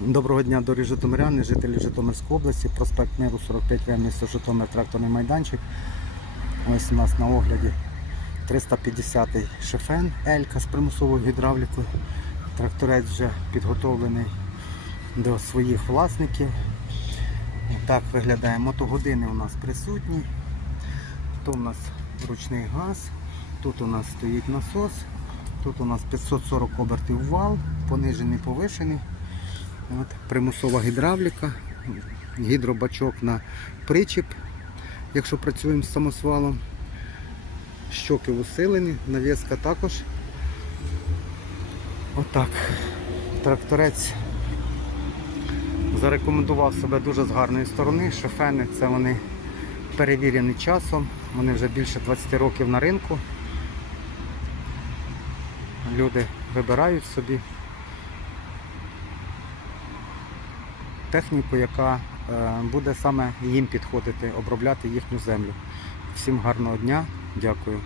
Доброго дня, дорогі житомиряни, жителі Житомирської області, проспект Миру 45 В, місто Житомир, тракторний майданчик. Ось у нас на огляді 350-й шефен Елька з примусовою гідравлікою. Тракторець вже підготовлений до своїх власників. Так виглядає. Мотогодини у нас присутні. Тут у нас ручний газ, тут у нас стоїть насос, тут у нас 540 обертів вал, понижений, повишений. От, примусова гідравліка, гідробачок на причіп, якщо працюємо з самосвалом. Щоки усилені, навіска також. Отак. Тракторець зарекомендував себе дуже з гарної сторони. Шофени це вони перевірені часом, вони вже більше 20 років на ринку. Люди вибирають собі техніку, яка е, буде саме їм підходити, обробляти їхню землю. Всім гарного дня, дякую.